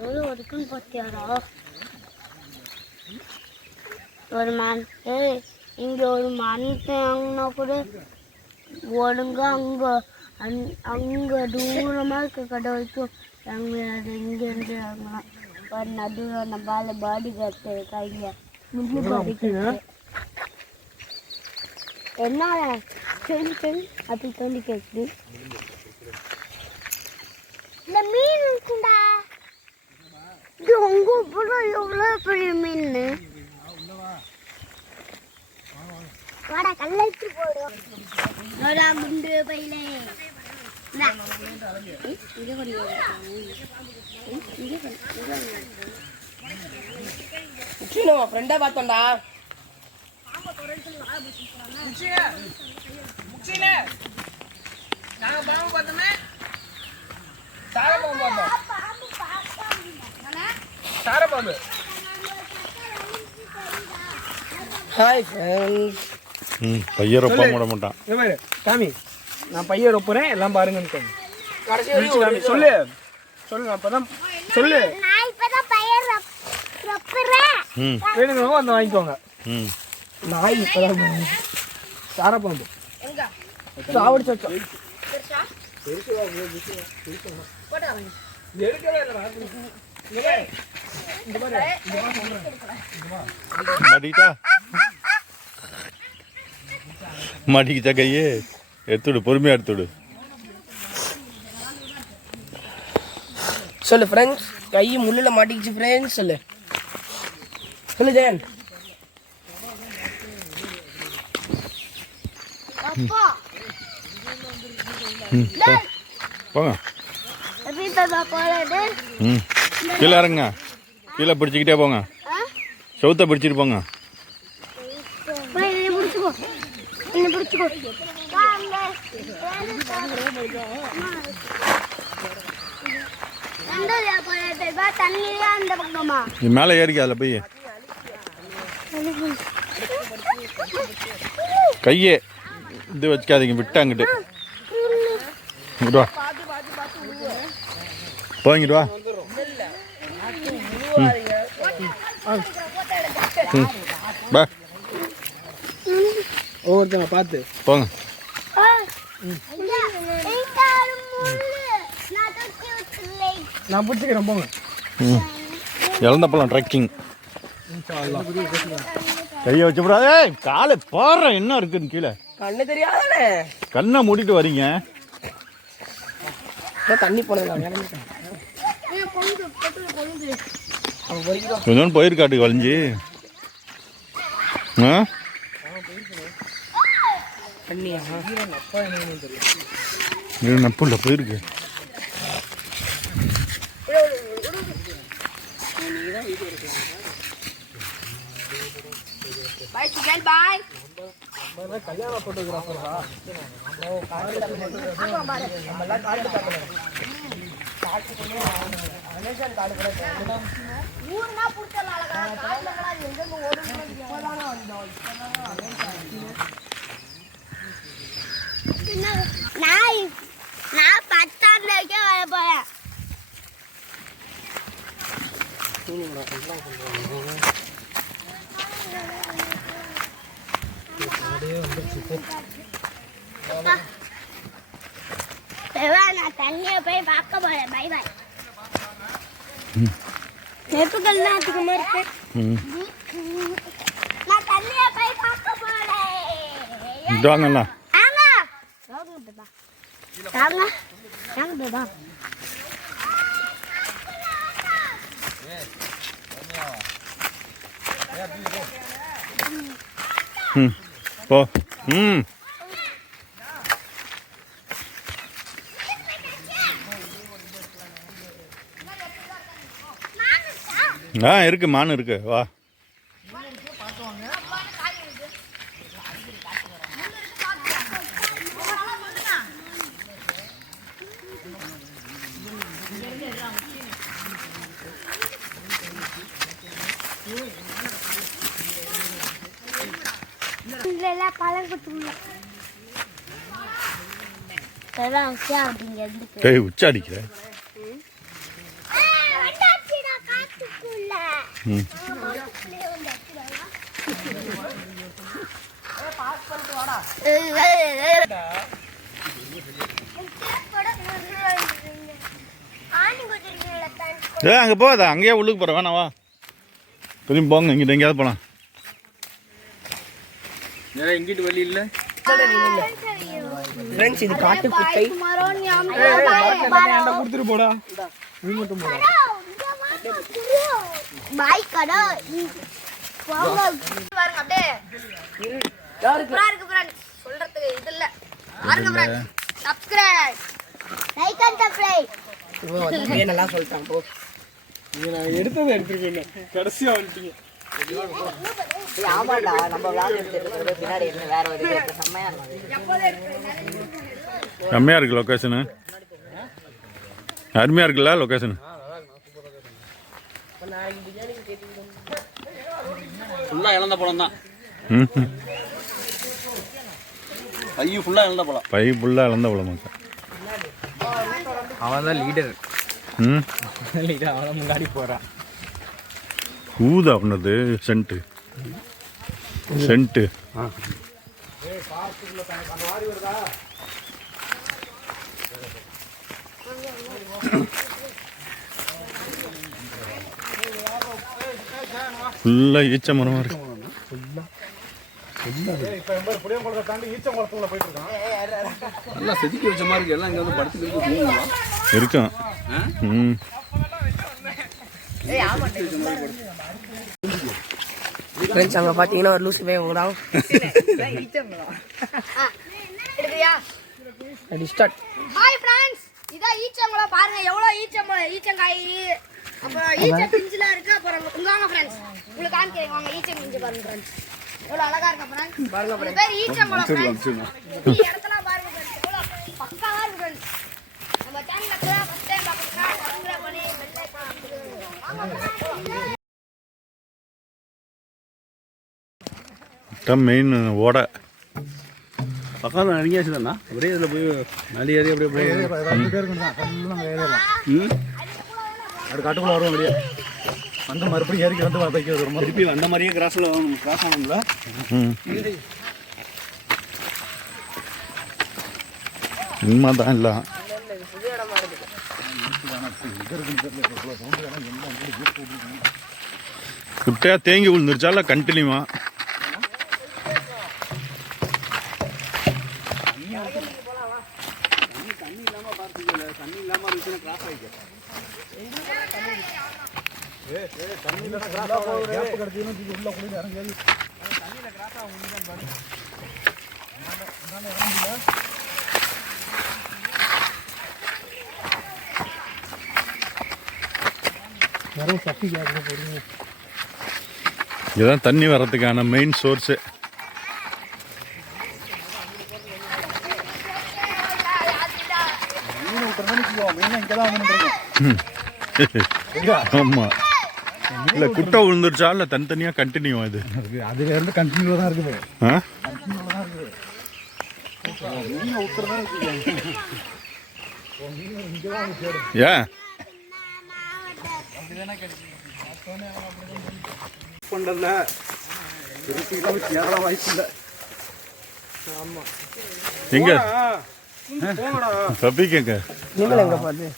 எவ்வளோ இருக்குன்னு பார்த்தியாரா? ஒரு மண் இங்கே ஒரு மண் தேங்கினா கூட ஒழுங்கா அங்கே தூரமாக இருக்க கடை வரைக்கும் அது இங்கேருந்து வாங்கலாம். ஒரு நடுவில் நம்ம பாடி கார்டு இருக்காங்க முன்னு பாடி கார்டு என்ன சரி சரி அப்படி சொல்லி கேட்குது. இந்த மீன் இருக்குண்டா, இது உங்க அப்புறம் எவ்வளோ பெரிய மீன். வாடா கல்லடிச்சு போடும் குண்டு பையிலே ஃப்ரெண்டா பார்த்தோம்டா. நாங்க பாம்பு பார்த்தோமே, சாரபாம்பு பார்த்தோம். சாரபாம்பு. Hi friends. பையர் ஒப்ப மூட மாட்டான். இவரு காமி, நான் பையர் ஒப்புறேன் எல்லாம் பாருங்கன்னு கடைசி வரைக்கும் சொல்லு சொல்லு அப்பதான் சொல்லு. நான் இப்பதான் பையர் ஒப்புறேன். வேணுங்க வந்து வாங்கிக்கோங்க. நாய் இப்பதான் சாரபாம்பு சாவடிச்சு வச்சோம். மாட்டிக்கிச்சா கையே எடுத்துடு, பொறுமையா எடுத்துடு. சொல்லு ஃப்ரெண்ட்ஸ், கை முள்ளில் மாட்டிக்கிச்சு ஃப்ரெண்ட்ஸ். சொல்லு சொல்லு ஜெயன். போங்க கீழே இறங்க, கீழே பிடிச்சிக்கிட்டே போங்க, செவுத்த பிடிச்சிட்டு போங்க. மேலே ஏறிக்க, அதில் போய் கையே இது வச்சுக்காதீங்க, விட்டாங்கிட்டு வா, போங்கிட்டு வா. பா ஒவ்வொருத்தங்க பார்த்து போங்க. நான் பிடிச்சிக்கிறேன் போங்க. இழந்தப்பலாம் ட்ரெக்கிங் கையை வச்சு விடாதே, காலை பாடுற என்ன இருக்குன்னு கீழே. கண்ணு தெரியாதானே, கண்ணை மூடிட்டு வரீங்க. தண்ணி போனது கொஞ்சம் போயிருக்காட்டுக்கு வளைஞ்சி. நப்புல போயிருக்கு. கல்யாண போட்டோகிராஃபரா நான் 10ஆம் வரைக்கும் வர போறேன். நான் தண்ணியை போய் பார்க்க போறேன். Bye bye. நெருப்புகள்லாம் அதிகமா இருக்கு. நான் தண்ணியை போய் பார்க்க போறேன். வாங்கண்ணா, போ. இருக்கு, மான் இருக்கு, வா. கை உச்சாடிக்கிற ம் அங்கே போகாதா, அங்கேயே உள்ளுக்கு போகிற வேணாவா, திரும்பி போங்க, இங்கிட்ட எங்கேயாவது போகலாம். இங்கிட்டு வழி இல்லை. ஃப்ரெண்ட்ஸ் இது காட்டு குட்டை. கொடுத்துட்டு போடா, நீ மட்டும் போடா. பாய் கடை பாருங்க அப்படியே சூப்பரா இருக்கு ஃப்ரெண்ட்ஸ். சொல்றதுக்கு இது இல்ல. பாருங்க friends, subscribe, like and subscribe. இவன் நல்லா சொல்லிட்டான் போ. நான் எடுத்ததை எடுத்துருக்கேன், கடைசியா வந்துட்டீங்க. ஆமாடா, நம்ம விளையாண்டு எடுத்துட்டு பின்னாடி என்ன வேற ஒரு செம்மையா இருக்கும். செம்மையாக இருக்குது லொக்கேஷனு, அருமையாக இருக்குல்ல லொக்கேஷன். ஃபுல்லாக இழந்த பழம் தான். ம் பையன் ஃபுல்லாக இழந்த பழம். பை ஃபுல்லாக இழந்த பழம் மக்கள். அவன் தான் லீடர். ம் லீடர் அவன் முன்னாடி போகிறான். ஊதா பண்ணது சென்ட்டு சென்ட்டு. ஃபுல்லாக ஈச்ச மரமாக இருக்கு. நல்லா செதுக்கி வச்ச மாதிரி இருக்கு. எல்லாம் இங்கே வந்து படுத்துக்கிட்டு இருக்கும். ம் ஃப்ரெண்ட்ஸ் அங்கே பார்த்தீங்கன்னா ஒரு லூசு போய் விடாவும் ஸ்டார்ட். ஹாய் ஃப்ரெண்ட்ஸ், இதான் ஈச்சம்பழம். பாருங்க எவ்வளவு ஈச்சம்பழம், ஈச்சங்காய், அப்புறம் ஈச்ச பிஞ்சுலாம் இருக்கு. அப்புறம் உங்க ஃப்ரெண்ட்ஸ் உங்களுக்கு காமிக்கிறேன் வாங்க. ஈச்ச பிஞ்சு பாருங்க ஃப்ரெண்ட்ஸ், எவ்வளவு அழகா இருக்கு ஃப்ரெண்ட்ஸ். பாருங்க பேர் ஈச்சம்பழம் ஃப்ரெண்ட்ஸ். இந்த இடத்துல பாருங்க ஃப்ரெண்ட்ஸ், எவ்வளவு பக்காவா இருக்கு ஃப்ரெண்ட்ஸ். நம்ம சேனல்ல ஃபர்ஸ்ட் டைம் பாக்குறீங்க, சப்ஸ்கிரைப் பண்ணி பெல் ஐகான் மெயின் ஓடை. பக்கம் அடிங்காச்சு தானே. அப்படியே இதில் போய் நடி ஏறி அப்படியே போய் 2 பேருக்கு தான் ஃபுல்லாக ஏறிடலாம். அது காட்டுக்குள்ள வரும் வெளியே வந்து மறுபடியும் ஏறிக்கு வந்து பைக்கு வருமா திருப்பி அந்த மாதிரியே கிராஸ் ஆகணும்ல. ம் உண்மை தான். இல்லை குட்டையாக தேங்கி விழுந்துருச்சால கண்டினியூவா. தண்ணி இல்லாமல் இருந்துச்சுன்னா கிராஸ் ஆகிக்கும். உள்ள குளிர் இறங்கி இதுதான் தண்ணி வர்றதுக்கான மெயின் சோர்ஸு. ஆமாம், இல்லை குட்டை விழுந்துருச்சா இல்லை தனித்தனியாக கண்டினியூ இது. அதுல இருந்து கண்டினியூ தான் இருக்குது. ஆ ஏன் பண்ணல திருப்பிலாம் சேர வாய்ப்பு இல்லை. எங்க தப்பிக்கங்க. நீங்களும் எங்கே பார்த்து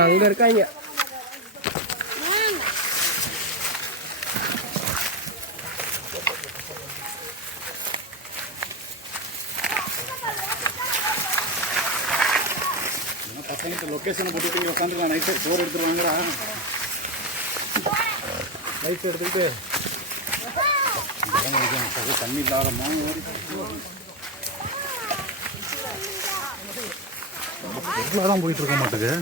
அங்கே இருக்காங்க. பசங்கிட்ட லொக்கேஷனை போட்டுட்டு இங்கே உட்காந்துருக்கான். நைட்டு போர் எடுத்துருவாங்கடா. லைட் எடுத்துக்கிட்டு தண்ணி இல்லாத தான் போயிட்டு இருக்க மாட்டேங்குது.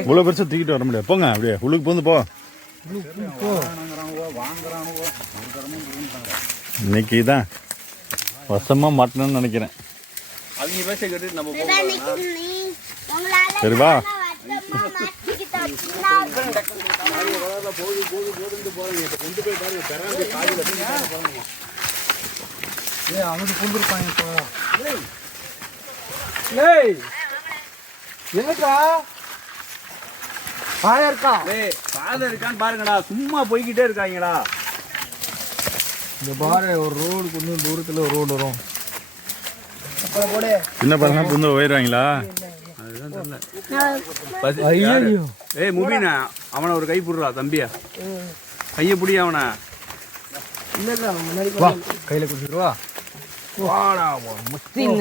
இவ்வளோ பெருசாக தூக்கிட்டு வர முடியாது. போங்க அப்படியே உள்ளுக்கு போந்து போ. இன்னைக்கு தான் வசமாக மாட்டணும்னு நினைக்கிறேன். அவங்க பேச கேட்டு நம்ம சரி வா. அங்கிட்டு புந்துருப்பாங்க இப்போ. ஏய் என்னக்கா பாயா இருக்கா? ஏய் பாதை இருக்கான்னு பாருங்கடா, சும்மா போய்கிட்டே இருக்காங்கடா. இந்த பாரு ஒரு ரோடு கொஞ்சம் தூரத்தில் ஒரு ரோடு வரும். சின்ன பசங்க புந்து போயிடுவாங்களா? அதுதான் தெரியல. ஐயோ ஏய் முபீனா, அவனை ஒரு கை புடுறா தம்பியா, கையை பிடி அவனை. வா கையில் குடிச்சிருவா. வாடா முஸ்தீன்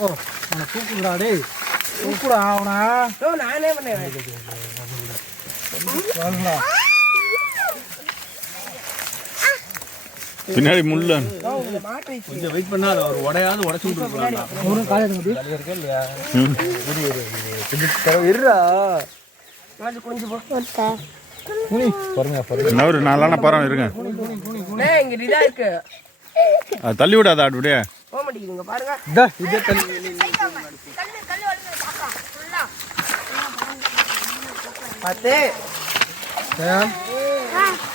ஓ அவனை தூக்குடா. டேய் தூக்குடா அவனா. நானே பண்ணேன். பின்னாடி முள்ள கொஞ்சம் வெயிட் பண்ணா அதை ஒரு உடையாவது உடச்சு விட்டுருக்கலாம்டா. என்ன ஒரு நாளான பரம் இருங்க. அது தள்ளி விடாதா அப்படியே.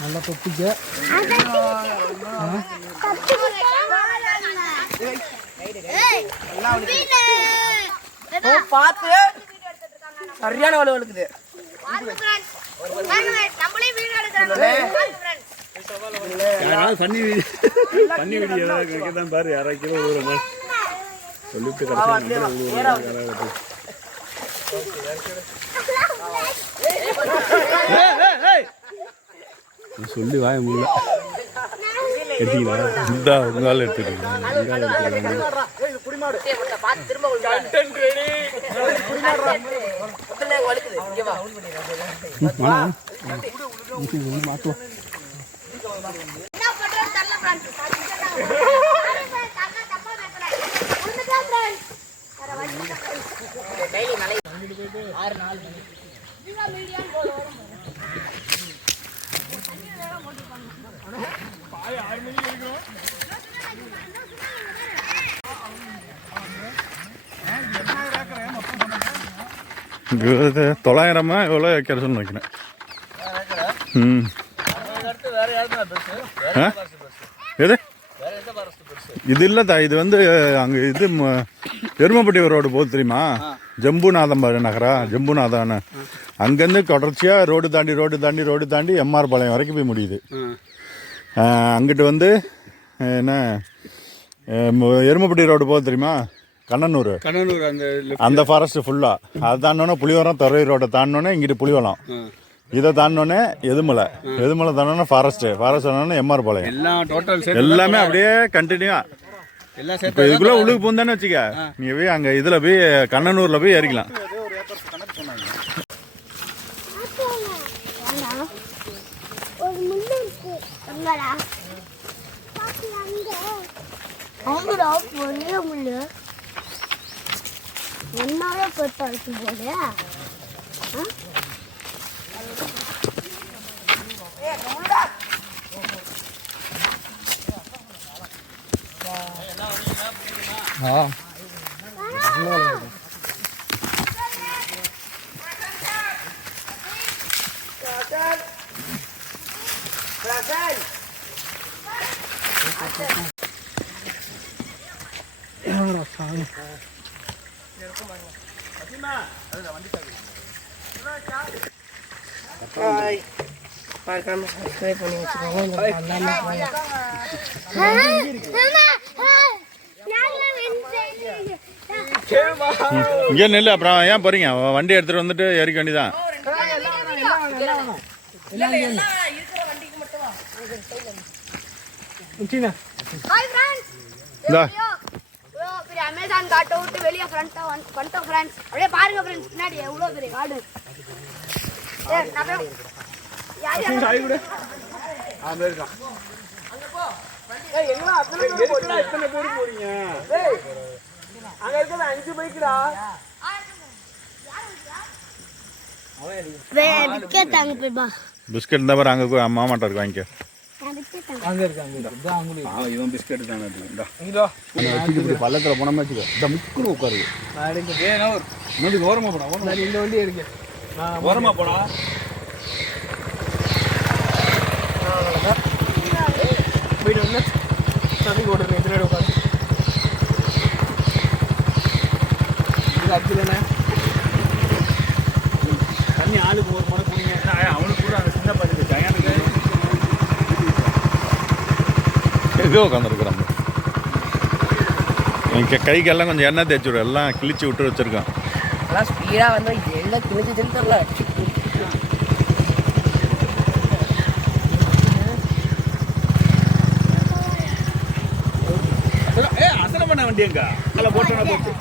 நல்லா தொப்பிக்க. பார்த்து சரியான வலு வலுக்குது. பண்ணி வீடியோ ஏதாவது கிடைக்கதான் பாரு, யாராவது கிலோ ஊறுமா சொல்லிட்டு சொல்லி வாய முடியல. எடுத்தீங்களா? இந்த உங்களால் எடுத்துட்டு மாத்துவோம். இது 900 எவ்வளோ வைக்கிற சொல்லி வைக்கிறேன். ம் எது இது இல்லைதா, இது வந்து அங்கே இது எருமப்பட்டி ரோடு போகுது தெரியுமா? ஜம்புநாதம் நகரா, ஜம்புநாதன். அங்கேருந்து தொடர்ச்சியாக ரோடு தாண்டி எம்ஆர் பாளையம் வரைக்கும் போய் முடியுது. அங்கிட்டு வந்து என்ன எருமப்பட்டி ரோடு போகுது தெரியுமா? கண்ணனூர் அந்த ஃபாரஸ்ட் ஃபுல்லாக அதை தாண்டோன்னே புளிவரம், துறை ரோட்டை தாண்டோன்னே இங்கிட்டு புளிவரம், இதை தாண்டோன்னே எதுமலை தாண்டோன்னே ஃபாரஸ்ட் தாண்டோன்னே எம்ஆர் பாளையம். எல்லாமே அப்படியே கண்டினியூவா. இப்போ இதுக்குள்ள உள்ளுக்கு போந்தானே வச்சுக்க, நீ போய் அங்கே இதில் போய் கண்ணனூரில் போய் ஏறிக்கலாம். என்னோட பெருசு போல பார்க்காம சப்ஸ்கிரைப் பண்ணி வச்சுக்கோங்க. இங்கே நெல் அப்புறம் ஏன் போறீங்க? வண்டி எடுத்துட்டு வந்துட்டு ஏறிக்க வேண்டியதான். அமேசான் காட்டை விட்டு வெளியே வந்துட்டோம் ஃப்ரெண்ட்ஸ். அப்படியே பாருங்க ஃப்ரெண்ட்ஸ், பின்னாடி எவ்வளோ பெரிய காடு. பிஸ்கெட் தாங்க போய்பா. பிஸ்கெட் இருந்தா பாரு, அங்கே மாமாட்ட இருக்கு, வாங்கிக்க. அங்கே இருக்கு இதான் அங்கே இவன் பிஸ்கெட் தானே இந்தா இங்கோ இப்படி பள்ளத்தில் போனோம்னு வச்சுக்கோ இந்த முக்குன்னு உட்காரு நான் எடுக்க ஏன்னா முன்னாடி ஓரமாக போனா நான் இந்த வண்டி இருக்கேன் நான் ஓரமாக போனா போயிட்டு வந்து தண்ணி ஓடுறேன் எத்தனை உட்காந்து இது அஞ்சு தானே தண்ணி ஆளுக்கு ஒரு முறை போனீங்க அவனுக்கு கூட அந்த சின்ன பையனுக்கு ஜயானுக்கு எங்கே உட்காந்துருக்குறாங்க இங்கே கைக்கெல்லாம் கொஞ்சம் எண்ணெய் தேய்ச்சி விடு எல்லாம் கிழிச்சு விட்டு வச்சுருக்கான் ஆனால் ஸ்பீடாக வந்து எங்கே கிழிச்சுன்னு தெரியல அசனம் பண்ண வண்டி எங்க அதில் போட்டோன்னா போட்டு